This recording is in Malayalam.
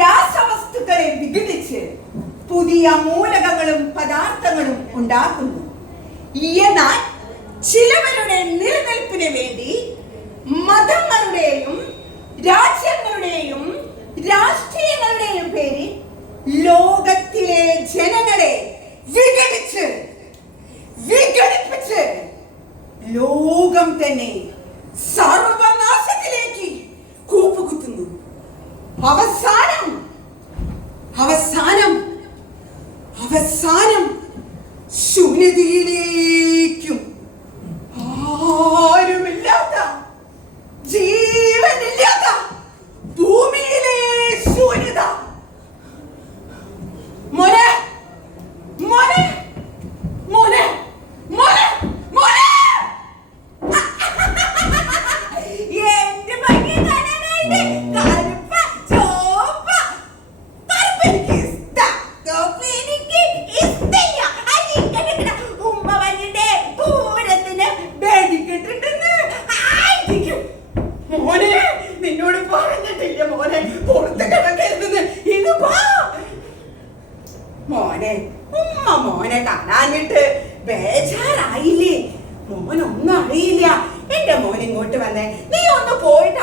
രാസവസ്തുക്കളെ വിഘടിച്ച് പുതിയ മൂലകങ്ങളും പദാർത്ഥങ്ങളും ഉണ്ടാക്കുന്നു. എന്നാൽ ചിലവരുടെ നിലനിൽപ്പിന് വേണ്ടി മതങ്ങളുടെയും രാജ്യങ്ങളുടെയും രാഷ്ട്രീയങ്ങളുടെയും പേരിൽ ലോകത്തിലെ ജനങ്ങളെ വിഘടിപ്പിച്ച് ലോകം തന്നെ സർവനാശത്തിലേക്ക് കൂപ്പുകുത്തുന്നു. അവസാനം ശൂന്യതയിലേക്കും ആരുമില്ലാത്ത ജീവനില്ലാത്ത ഭൂമിയിലെ ശൂന്യത. മോനെ മോനെ മോനെ മോനെ മോനെ എന്റെ ഭംഗി കാണാനായിട്ട് കറുപ്പ ചോപ്പ കറുപ്പ് എനിക്ക് ഇഷ്ടം, ചോപ്പ് എനിക്ക് ഇഷ്ടമില്ല. ഉമ്മ വന്നിട്ട് പൂരത്തിന് വെടിക്കെട്ടുണ്ടെന്ന്. മോനെ നിന്നോട് പറഞ്ഞിട്ടില്ല മോനെ പുറത്ത് കിടക്കരുതെന്ന്. ഇത് മോനെ ഉമ്മ മോനെ കാണാനിട്ട് ബേജാറായില്ലേ? മോനൊന്നും അറിയില്ല. എന്റെ മോൻ ഇങ്ങോട്ട് വന്നേ, നീ ഒന്ന് പോയിട്ട്